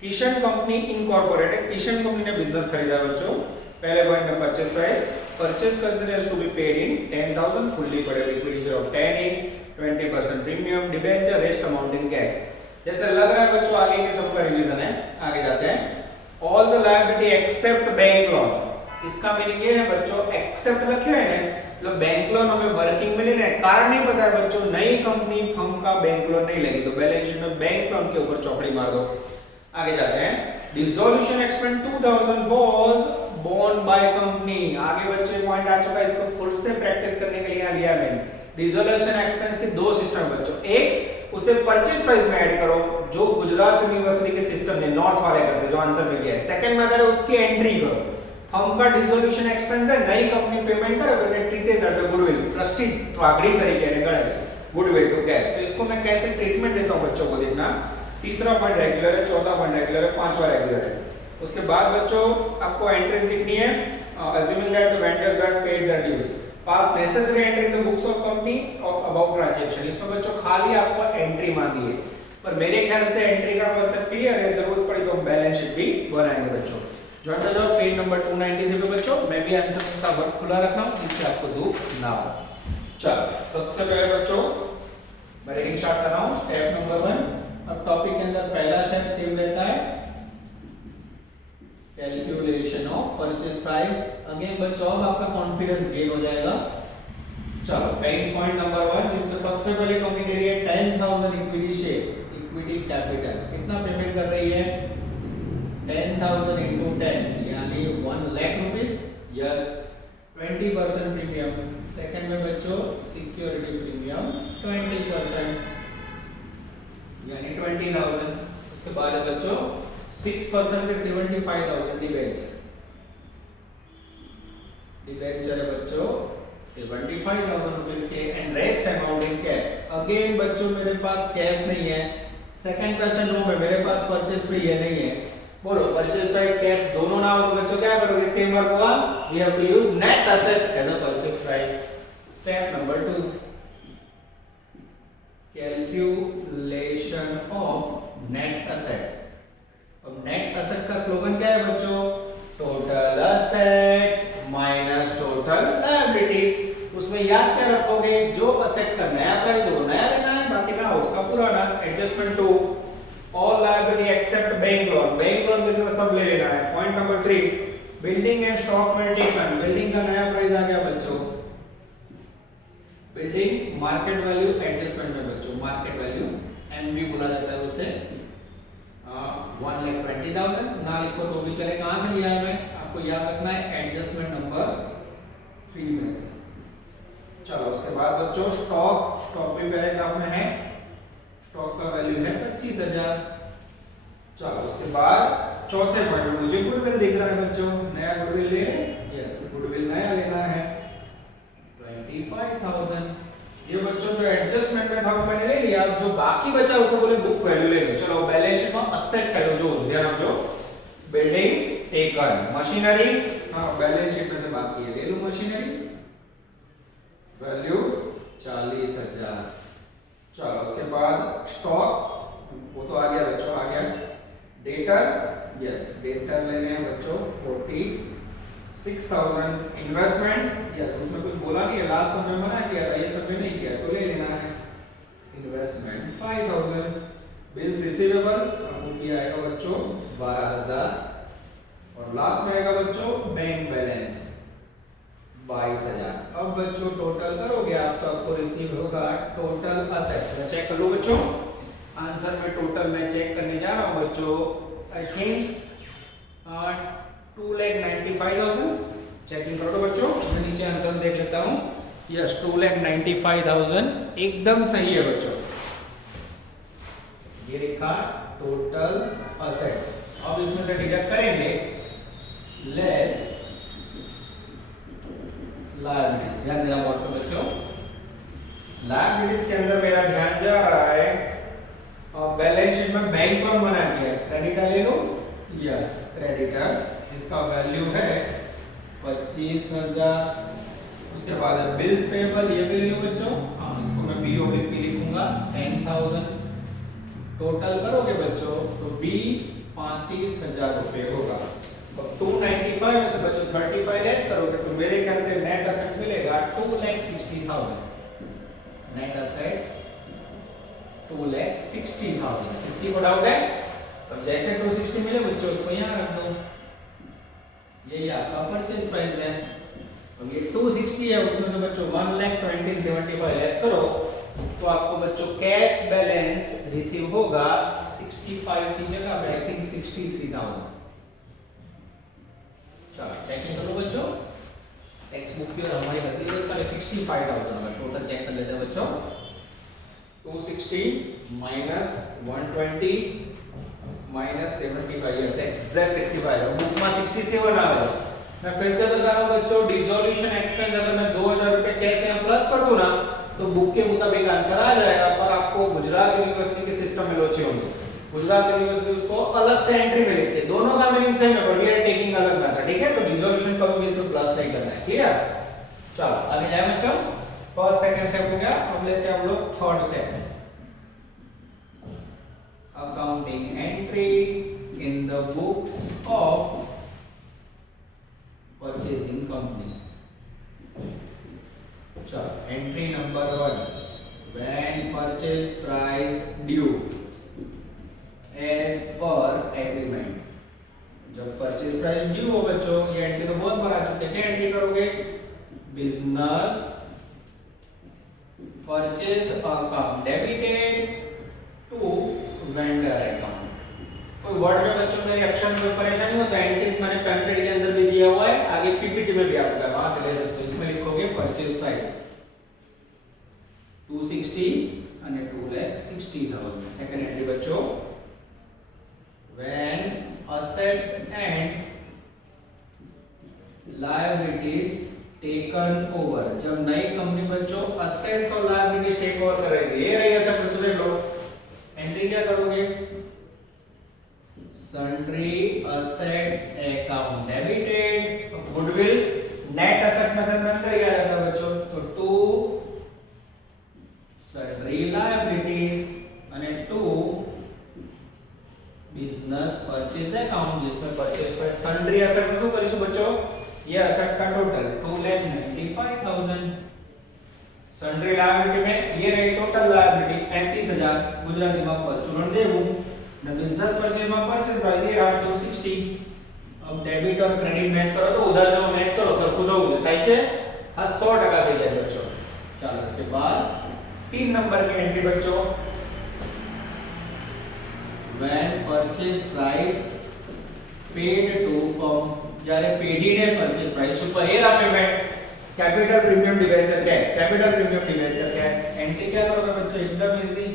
Kishan company incorporated, Kishan company ने बिजनेस खरीदा बच्चों। पहले पॉइंट में purchase price, purchase consideration to be paid in 10,000 fully paid equity share of 10 in 20% premium debenture rest amount in cash. जैसे लग रहा है बच्चों आगे के सबका रिवीजन है, आगे जाते हैं। All the liability except bank loan, इसका मीनिंग ये है बच्चों एक्सेप्ट लिखे है ना, मतलब बैंक लोन हमें वर्किंग में नहीं है, कारण नहीं पता है बच्चों, नई कंपनी फर्म का बैंक लोन नहीं लगी तो बैलेंस शीट में बैंक लोन के ऊपर चौकड़ी मार दो। आगे जाते हैं, dissolution expense 2000 was borne by company. आगे बच्चों पॉइंट आ चुका है, इसको फिर से प्रैक्टिस करने के लिए लिया मैंने। डिसोल्यूशन एक्सपेंस के दो सिस्टम बच्चों, एक उसे परचेज प्राइस में ऐड करो जो गुजरात यूनिवर्सिटी के सिस्टम में नॉर्थ वाले करते जो आंसर मिल गया है। सेकंड मेथड है उसकी एंट्री करो, फर्म का डिसोल्यूशन एक्सपेंस है, नई कंपनी पेमेंट करे तो ट्रीटेज एट द गुडविल ट्रस्टी ट्वागड़ी तरीके ने गणे गुडविल टू कैश। तो इसको मैं कैसे ट्रीटमेंट देता हूं बच्चों को देखना। तीसरा पॉइंट रेगुलर है, चौथा पॉइंट रेगुलर है, पांचवा रेगुलर है। उसके बाद बच्चों आपको एंट्रीज लिखनी है, assuming that the vendors have paid their dues. Pass necessary entry in the books of company और अबाउट ट्रांजैक्शन। इसमें बच्चों खाली आपको एंट्री मांगी है, पर मेरे ख्याल से एंट्री का कांसेप्ट क्लियर है, जरूरत पड़ी तो बैलेंस शीट भी बनाएंगे बच्चों। ज्वाइन कर जाओ पेज नंबर 293 पे बच्चों। मैं भी आंसर का वर्क खुला रखना हूं जिससे आपको दुख ना हो। चलो सबसे पहले बच्चों मैं रीडिंग स्टार्ट कर रहा हूं, स्टेप नंबर 1। अब टॉपिक के अंदर पहला स्टेप सेम रहता है, calculation of purchase price. Again बच्चों अब आपका कॉन्फिडेंस गेन हो जाएगा। चलो पेइंग पॉइंट नंबर 1 जिसमें सबसे पहले कंपनी दे रही है 10,000 इक्विटी शेयर, इक्विटी कैपिटल कितना पेमेंट कर रही है 10,000 into 10 यानी 1 lakh rupees. Yes 20% premium. Second में बच्चों सिक्योरिटी प्रीमियम 20% यानी 20,000। उसके बाद है बच्चों 6% के 75,000 डिबेंचर। डिबेंचर है बच्चों 75,000 रुपीस के and rest amount in cash. Again बच्चों मेरे पास कैश नहीं है। सेकंड क्वेश्चन रो में मेरे पास परचेज पे ये नहीं है। बोलो परचेज प्राइस कैश दोनों ना हो तो बच्चों क्या करोगे, सेम वर्क होगा, we have to use net assets as a purchase price. Step number 2 calculation of net assets. अब नेट असेट्स का स्लोगन क्या है बच्चों, total assets minus total liabilities. उसमें याद क्या रखोगे, जो असेट्स का नया प्राइस हो नया लेना है, बाकी ना हो उसका पुराना। Adjustment to all liability except bank loan, bank loan किसी का सब ले लेना है। Point number 3 building and stock में टेकन, बिल्डिंग का नया प्राइस आ गया बच्चों, बिल्डिंग मार्केट वैल्यू एडजस्टमेंट में बच्चों मार्केट वैल्यू एमवी बोला जाता है उसे 1,20,000 ना लिखो तो भी चले। कहां से लिया है मैं, आपको याद रखना है एडजस्टमेंट नंबर 3 में से। चलो उसके बाद बच्चों स्टॉक भी पैराग्राफ में है, स्टॉक का वैल्यू है 25,000। चलो उसके बाद चौथे पॉइंट में मुझे गुडविल दिख रहा है बच्चों, नया गुडविल ले, यस गुडविल नया लेना है 25,000। ये बच्चों जो एडजस्टमेंट में था वो मैंने ले लिया, जो बाकी बचा उसे बोले बुक वैल्यू ले लो। चलो बैलेंस शीट में असेट्स है जो ध्यान जो बिल्डिंग टेकन मशीनरी, हां बैलेंस शीट में से बाकी है ले लो मशीनरी वैल्यू 40,000। चलो उसके बाद स्टॉक वो तो आ गया बच्चों, आ गया। डेटर, यस डेटर लेने हैं बच्चों 46,000। इन्वेस्टमेंट, यस उसमें कुछ बोला नहीं है, लास्ट समय मना किया था, ये समय नहीं किया तो ले लेना है इन्वेस्टमेंट 5,000। बिल्स रिसीवेबल अब ये आएगा बच्चों 12,000 और लास्ट में आएगा बच्चों बैंक बैलेंस 22,000। अब बच्चों टोटल करोगे आप तो आपको रिसीव होगा टोटल असेट्स। मैं चेक कर लो बच्चों, आंसर में टोटल मैं चेक करने जा रहा हूं बच्चों, आई थिंक 2,95,000। चेकिंग करो बच्चों, मैं नीचे आंसर देख लेता हूं। यस 2,95,000 एकदम सही है बच्चों। ये लिखा टोटल असेट्स। अब इसमें से डिडक्ट करेंगे लेस लायबिलिटीज। ध्यान देना बोर्ड पे बच्चों, लायबिलिटीज के अंदर मेरा ध्यान जा रहा है और बैलेंस शीट में बैंक लोन बना दिया, क्रेडिटर ले लो, यस क्रेडिटर जिसका वैल्यू है 25,000। उसके बाद है बिल्स पेबल, ये भी ले लो बच्चों, हाँ इसको मैं बी और पी लिखूंगा 10,000। टोटल करोगे बच्चों तो बी 35,000 रुपए होगा। अब 295 में से बच्चों 35 लेस करोगे तो मेरे ख्याल से नेट असेट्स मिलेगा 2,60,000। Net assets 2,60,000। किसी को डाउट है? अब जैसे 260 मिले बच्चों उसको यहाँ रख दो, यही आपका परचेज प्राइस है। अब ये 260 है, उसमें से बच्चों 1,20,75 लेस करो तो आपको बच्चों कैश बैलेंस रिसीव होगा 65 की जगह पे आई थिंक 63,000। चलो चेकिंग करो बच्चों, टेक्स्ट बुक की और हमारी गलती है, सॉरी 65,000 टोटल चेक कर लेते हैं बच्चों। 260 माइनस 120 माइनस 75, यस एग्जैक्ट 65 है, बुक में 67 आ रहा है। मैं फिर से बता रहा हूं बच्चों, डिसोल्यूशन एक्सपेंस अगर मैं 2,000 रुपए कैश या प्लस कर दूं ना तो बुक के मुताबिक आंसर आ जाएगा, पर आपको गुजरात यूनिवर्सिटी के सिस्टम में लोचे होंगे। गुजरात यूनिवर्सिटी उसको अलग से एंट्री में लिखते हैं, दोनों का मीनिंग सेम है पर वी आर टेकिंग अलग मेथड, ठीक है। तो डिसोल्यूशन कभी भी इसमें प्लस नहीं करना है, क्लियर। चलो आगे जाए बच्चों, फर्स्ट सेकंड स्टेप हो गया, अब लेते हैं हम लोग third step, accounting entry in the books of purchasing company. चलो entry number 1, when purchase price due as पर एग्रीमेंट। जब परचेज प्राइस ड्यू हो बच्चों, ये एंट्री तो बहुत बार आ चुके हैं, क्या एंट्री करोगे, business purchase account debited to vendor account. कोई वर्ड में बच्चों मेरे अक्षर में परेशानी होता है, एंट्रीज मैंने पैम्पलेट के अंदर भी दिया हुआ है, आगे पीपीटी में भी आ सकता है, वहां से ले सकते हो। इसमें लिखोगे परचेज प्राइस 260 અને 2,60,000। सेकंड एंट्री बच्चों, when assets and liabilities taken over। जब नई कंपनी बच्चों असेट्स और लायबिलिटीज टेक ओवर करेगी, ये रही असेट बच्चों, देख लो एंट्री क्या करोगे, sundry assets account debited, goodwill net assets method में अंदर ही आ जाता है बच्चों, तो टू सन्ड्री लायबिलिटीज અને टू बिजनेस परचेज अकाउंट, जिसमें परचेज प्राइस सन्ड्री असेट में શું કરીશું બચ્ચો, ये असेट्स का टोटल 2,95,000। सन्ड्री लायबिलिटी में ये रही टोटल लायबिलिटी 35,000, गुजराती में परचूरण देવું, ને बिजनेस परचेज में परचेज प्राइस ये रहा 260। अब डेबिट और क्रेडिट मैच करो तो उधर जो मैच करो सरખું થવું જોઈએ, થાય છે હા 100% થઈ જાય बच्चों। चलो इसके बाद 3 नंबर की एंट्री बच्चों, when purchase price paid to firm, જ્યારે પેઢીને પરચેસ પ્રાઇસ ઉપર એ payment capital premium debenture cash, capital premium debenture cash. Entry क्या करोगे बच्चों, एकदम easy,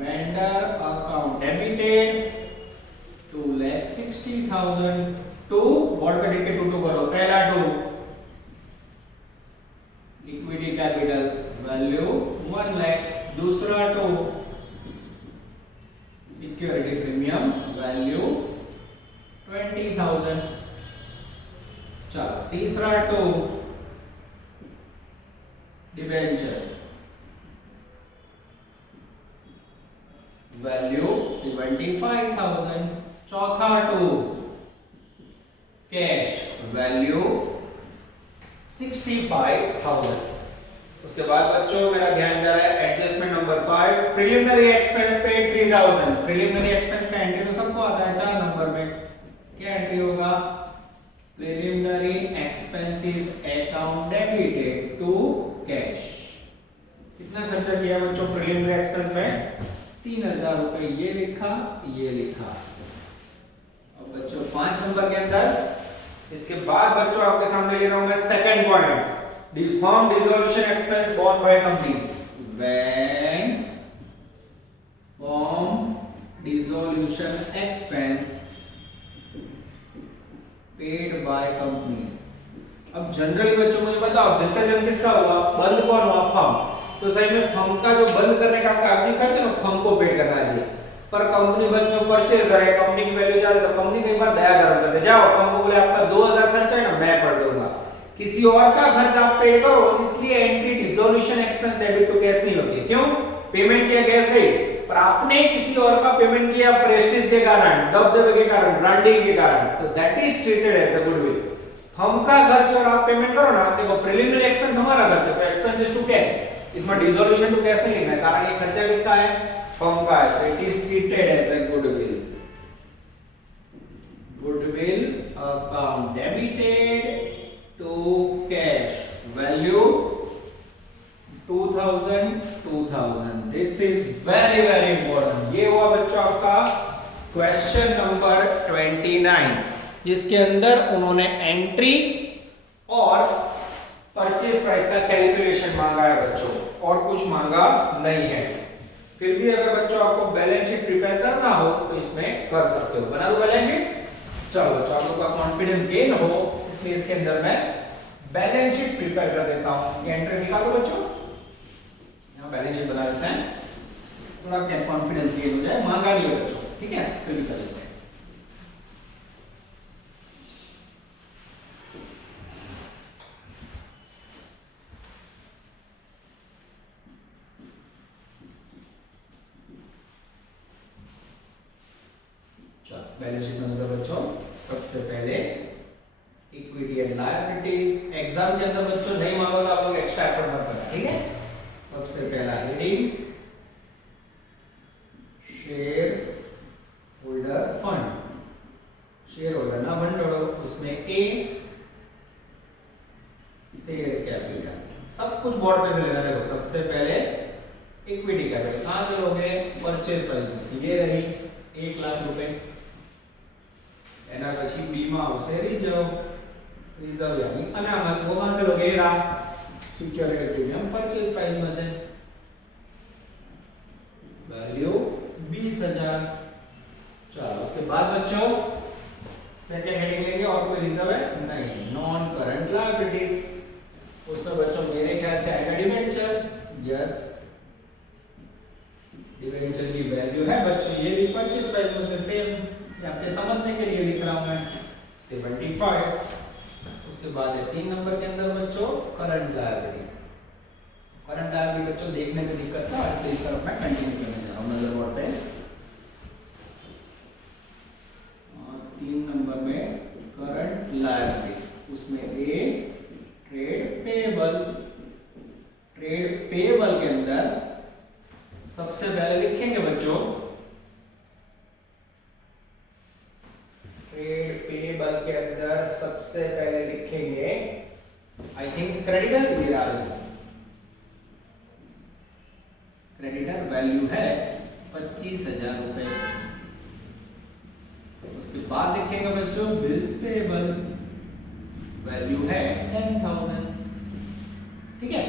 vendor account debited 2,60,000 to board पे देख के 2 करो, पहला 2 इक्विटी कैपिटल वैल्यू 1 लाख, दूसरा 2 सिक्योरिटी प्रीमियम वैल्यू 20,000। चलो तीसरा 2 डिबेंचर वैल्यू 75,000। चौथा 2 कैश वैल्यू 65,000। उसके बाद बच्चों मेरा ध्यान जा रहा है adjustment number 5, preliminary expense paid 3,000। Preliminary expense का एंट्री तो सबको आता है 4 नंबर में, क्या एंट्री होगा, preliminary expenses account debited to cash. कितना खर्चा किया बच्चों प्रिलिमिनरी एक्सपेंस में, 3,000 रुपए, ये लिखा ये लिखा। अब बच्चों 5 नंबर के अंदर, इसके बाद बच्चों आपके सामने ले रहा हूं मैं second point, the firm dissolution expense borne by company। when firm dissolution expense paid by company। अब जनरली बच्चों मुझे बताओ डिसीजन किसका हुआ, बंद कौन हुआ, फर्म। तो सही में फर्म का जो बंद करने का कागजी खर्च है ना, फर्म को पेड करना चाहिए, पर कंपनी बंद में परचेजर है, कंपनी की वैल्यू ज्यादा, तो कंपनी कई बार दया धर्म करते, जाओ फर्म को बोले आपका 2,000 खर्चा है ना, मैं पड़ दूंगा, किसी और का खर्च आप पेड करो। इसलिए entry dissolution expense debit to cash नहीं होती। क्यों, पेमेंट किया कैश गई, पर आपने किसी और का पेमेंट किया प्रेस्टीज के कारण, दबदबे के कारण, ब्रांडिंग के कारण, तो that is treated as a goodwill. Firm का खर्च और आप पेमेंट करो ना, देखो प्रिलिमिनरी एक्सपेंस हमारा खर्च है, तो एक्सपेंसेस टू कैश, इसमें डिसोल्यूशन टू कैश नहीं लिखना है, कारण ये खर्चा किसका है, फर्म का है, तो it is treated as a goodwill. Goodwill account debited to cash value 2,000। This is very very important. ये हुआ बच्चों आपका क्वेश्चन नंबर 29, जिसके अंदर उन्होंने एंट्री और परचेज प्राइस का कैलकुलेशन मांगा है बच्चों, और कुछ मांगा नहीं है। फिर भी अगर बच्चों आपको बैलेंस शीट प्रिपेयर करना हो तो इसमें कर सकते हो। बना लो बैलेंस शीट। चलो बच्चों आप लोगों का कॉन्फिडेंस गेन हो, इसलिए इसके अंदर मैं बैलेंस शीट प्रिपेयर कर देता हूं। ये एंट्री निकालो बच्चों, यहां बैलेंस शीट बना देते हैं, थोड़ा क्या कॉन्फिडेंस गेन हो जाए। मांगा नहीं है बच्चों, ठीक है, फिर भी कर लेते हैं। बैलेंस शीट में नजर बच्चों सबसे पहले इक्विटी एंड लायबिलिटीज। एग्जाम के अंदर बच्चों नहीं मांगोगे आप लोग एक्स्ट्रा एफर्ट मत करना, ठीक है। सबसे पहला heading share holder fund, share holder ना भंडोल, उसमें ए शेयर कैपिटल, सब कुछ बोर्ड पे से लेना। देखो सबसे पहले इक्विटी कैपिटल कहां से लोगे, परचेज प्राइस में से, ये रही 1 लाख रुपए। एना પછી बी માં આવશે रिजर्व यानी अनामत, वो कहां से लोगे, सिक्योरिटी प्रीमियम परचेज प्राइस में से, वैल्यू 20,000। चलो उसके बाद बच्चों सेकंड हेडिंग लेंगे, और कोई रिजर्व है नहीं, नॉन करंट लायबिलिटीज। उसमें बच्चों मेरे ख्याल से आएगा डिबेंचर, यस डिबेंचर की वैल्यू है बच्चों, ये भी परचेज प्राइस में से सेम, ये आपके समझने के लिए लिख रहा हूं मैं, 75। उसके बाद है 3 नंबर के अंदर बच्चों करंट लायबिलिटी। करंट लायबिलिटी बच्चों देखने में दिक्कत था, इसलिए इस तरफ मैं कंटिन्यू करने जा रहा हूं नजर बोर्ड पे। 3 नंबर में करंट लायबिलिटी, उसमें ए ट्रेड पेएबल। ट्रेड पेएबल के अंदर सबसे पहले लिखेंगे बच्चों, ट्रेड पेएबल के अंदर सबसे पहले लिखेंगे I think creditor. Creditor value है 25,000 रुपए। उसके बाद लिखेंगे बच्चों बिल्स पेएबल, वैल्यू है 10,000, ठीक है।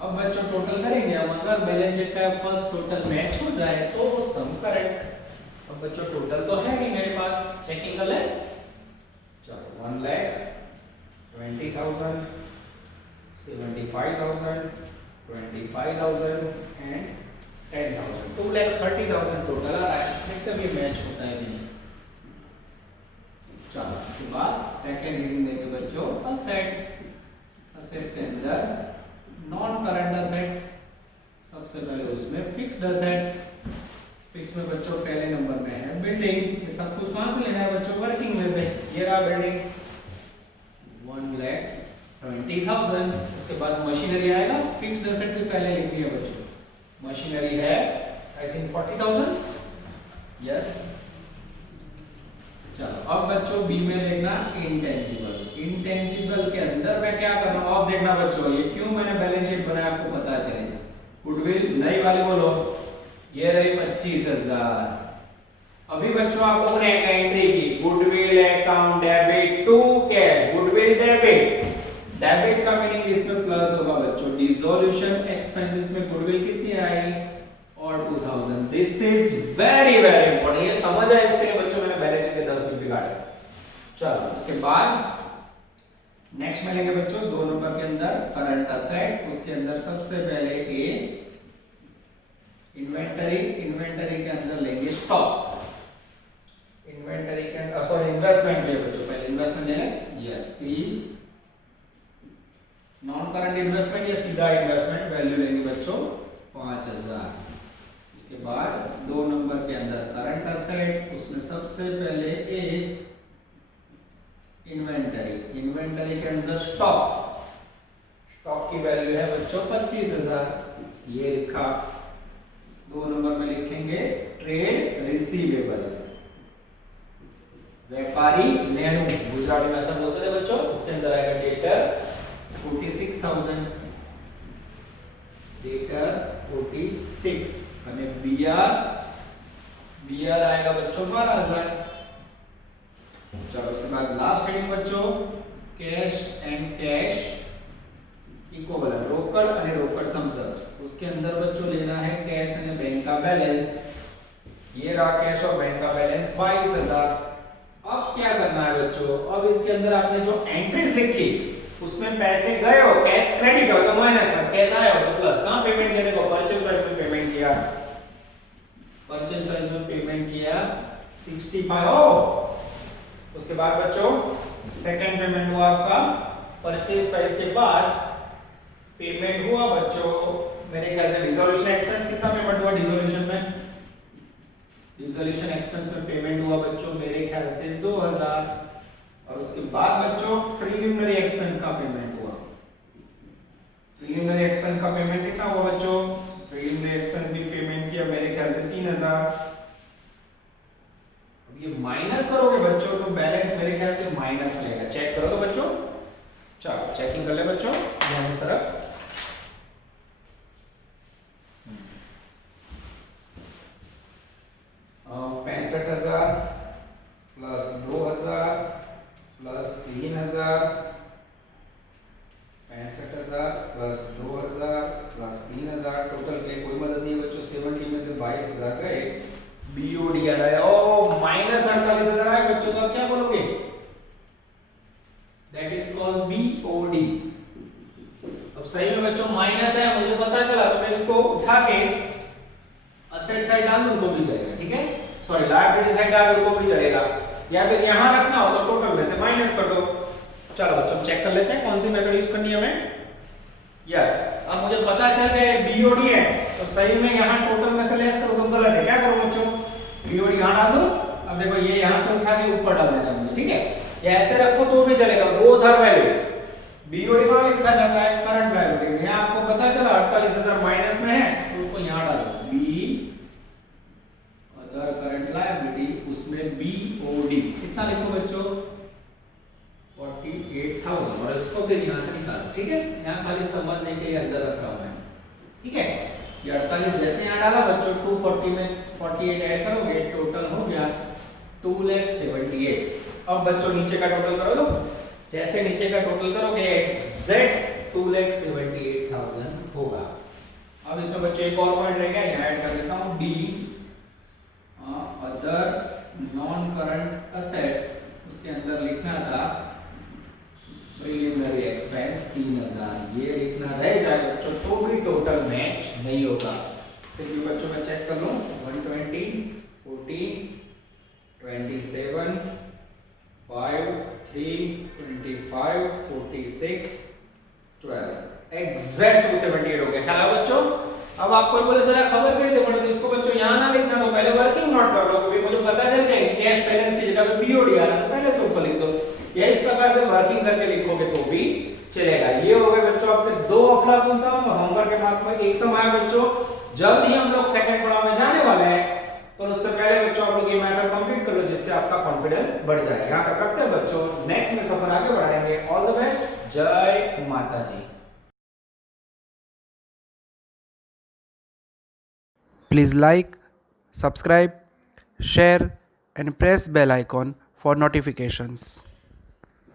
अब बच्चों टोटल करेंगे, अब अगर बैलेंस शीट का फर्स्ट टोटल मैच हो जाए तो सम करेक्ट। अब बच्चों टोटल तो है नहीं मेरे पास, चेकिंग कर ले। चलो 1,20,000, 75,000, 25,000 एंड 10,000, 2,30,000 टोटल आ रहा है। देखते हैं मैच होता है कि नहीं। चलो उसके बाद सेकंड हेडिंग देंगे बच्चों असेट्स। असेट्स के अंदर नॉन करंट असेट्स, सबसे पहले उसमें फिक्स्ड असेट्स। फिक्स में बच्चों पहले नंबर में है बिल्डिंग। ये सब कुछ कहां से लेना है बच्चों, वर्किंग में से। ये रहा बिल्डिंग 1,20,000। उसके बाद मशीनरी आएगा, फिक्स्ड असेट से पहले लिख दिया बच्चों। मशीनरी है आई थिंक 40,000, यस। चलो अब बच्चों बी में देखना इंटेंजिबल। इंटेंजिबल के अंदर मैं क्या कर रहा हूं, अब देखना बच्चों, ये क्यों मैंने बैलेंस शीट बनाया आपको पता चले। गुडविल नई वाली बोलो, ये रही 25,000। अभी बच्चों आप लोगों ने एक एंट्री की, goodwill account debit to cash, goodwill debit. Debit का मीनिंग इसमें प्लस होगा बच्चों। डिसोल्यूशन एक्सपेंसेस में गुडविल कितनी आई, और 2,000। This is very very important, ये समझ आए, इसके लिए बच्चों मैंने बैलेंस शीट के 10 मिनट बिगाड़े। चलो उसके बाद नेक्स्ट में लेंगे बच्चों 2 नंबर के अंदर करंट असेट्स। उसके अंदर सबसे पहले ए इन्वेंटरी। इन्वेंटरी के अंदर लेंगे स्टॉक। इन्वेंटरी के अंदर सॉरी इन्वेस्टमेंट ले बच्चों, पहले इन्वेस्टमेंट ले लें, यस सी। नॉन करंट इन्वेस्टमेंट या सीधा इन्वेस्टमेंट, वैल्यू लेंगे बच्चों 5,000। उसके बाद 2 नंबर के अंदर करंट असेट्स, उसमें सबसे पहले ए इन्वेंटरी। इन्वेंटरी के अंदर स्टॉक। स्टॉक की वैल्यू है बच्चों 25,000, ये लिखा। 2 नंबर में लिखेंगे ट्रेड रिसीवेबल, व्यापारी लेणु, गुजराती में ऐसा बोलते थे बच्चों। उसके अंदर आएगा डेटर 46,000, डेटर 46, અને बीआर आएगा बच्चों 12,000। चलो उसके बाद लास्ट हेडिंग बच्चों कैश एंड कैश इक्विवेलेंट, रोकड़ અને रोकड़ समकक्ष। उसके अंदर बच्चों लेना है कैश અને बैंक का बैलेंस। ये रहा कैश और बैंक का बैलेंस 22,000। अब क्या करना है बच्चों, अब इसके अंदर आपने जो एंट्रीज लिखी उसमें पैसे गए हो, कैश क्रेडिट हो तो माइनस था, कैश आया हो तो प्लस। कहां पेमेंट किया, देखो परचेज प्राइस में पेमेंट किया, परचेज प्राइस में पेमेंट किया 65 हो। उसके बाद बच्चों सेकंड पेमेंट हुआ आपका परचेज प्राइस के बाद पेमेंट हुआ बच्चों मेरे ख्याल से डिसोल्यूशन एक्सपेंस। कितना पेमेंट हुआ डिसोल्यूशन में, रिजोल्यूशन एक्सपेंस में पेमेंट हुआ बच्चों मेरे ख्याल से 2000, और उसके बाद बच्चों प्रीलिमिनरी एक्सपेंस का पेमेंट हुआ। प्रीलिमिनरी एक्सपेंस का पेमेंट कितना हुआ बच्चों? प्रीलिमिनरी एक्सपेंस भी पेमेंट किया मेरे ख्याल से 3000। अब ये माइनस करोगे बच्चों तो बैलेंस मेरे ख्याल से माइनस मिलेगा। चेक करो तो बच्चों, चलो चेकिंग कर ले बच्चों, ध्यान इस तरफ। 65,000 plus 2,000 plus 3,000, 65,000 plus 2,000 plus 3,000, total के कोई मदद नहीं है बच्चों। 70 में से 22,000 गए, बीओडी आ रहा है। ओ माइनस 48,000 आए बच्चों, तो आप क्या बोलोगे? That is called BOD. अब सही में बच्चों माइनस है, मुझे पता चला, तो मैं इसको उठा के असेट साइड डाल दूं तो भी चलेगा, ठीक है। सॉरी, लायबिलिटी साइड डाल दूं तो भी चलेगा, या फिर यहां रखना हो तो टोटल में से माइनस कर दो। चलो बच्चों चेक कर लेते हैं कौन सी मेथड यूज करनी है हमें। यस, अब मुझे पता चल गया बीओडी है, तो सही में यहां टोटल में से लेस करो तो गलत है। क्या करो बच्चों? बीओडी यहां डाल दो। अब देखो ये यहां से उठा के ऊपर डाल देना मुझे, ठीक है। या ऐसे रखो तो भी चलेगा, बोथ आर वैलिड। बीओडी कहां लिखा जाता है? Current value. यहां आपको पता चला 48,000 माइनस में है, तो उसको यहां डालो, बी अदर करंट लायबिलिटी, उसमें बीओडी कितना लिखो बच्चों? 48,000, और इसको फिर यहां से निकालो, ठीक है। यहां खाली समझने के लिए अंदर रख रहा हूं मैं, ठीक है। ये 48 जैसे यहां डाला बच्चों, 240 में 48 ऐड करोगे, टोटल हो गया 2,78,000। अब बच्चों नीचे का टोटल करो तो, जैसे नीचे का टोटल करोगे एग्जैक्ट 2,78,000 होगा। अब इसमें बच्चों एक और पॉइंट रह गया, यहां ऐड कर देता हूं D other non current assets, उसके अंदर लिखना था प्रीलिमिनरी एक्सपेंस 3,000, ये लिखना रह जाए बच्चों तो भी टोटल मैच नहीं होगा। फिर भी बच्चों मैं चेक कर लूं, 120 14 27 5 3 25 46 12 एग्जैक्ट 278 हो गया। ख्याल है बच्चों? अब आपको बोले सर खबर कर दे, तो इसको बच्चों यहां ना लिखना, तो पहले वर्किंग नोट कर लो, क्योंकि मुझे पता चल गया कैश बैलेंस की जगह पे बीओडी आ रहा है, पहले से ऊपर लिख दो। या इस प्रकार से वर्किंग करके लिखोगे तो भी चलेगा। ये हो गए बच्चों आपके दो अफलातून सम। होमवर्क के मार्क में एक सम आया बच्चों, जल्द ही हम लोग सेकंड पड़ाव में जाने वाले हैं, पर उससे पहले बच्चों आप लोग ये मेथड कंप्लीट कर लो, जिससे आपका कॉन्फिडेंस बढ़ जाए। यहां तक रखते हैं बच्चों, नेक्स्ट में सफर आगे बढ़ाएंगे। ऑल द बेस्ट, जय माता जी। Please like, subscribe, share and press bell icon for notifications.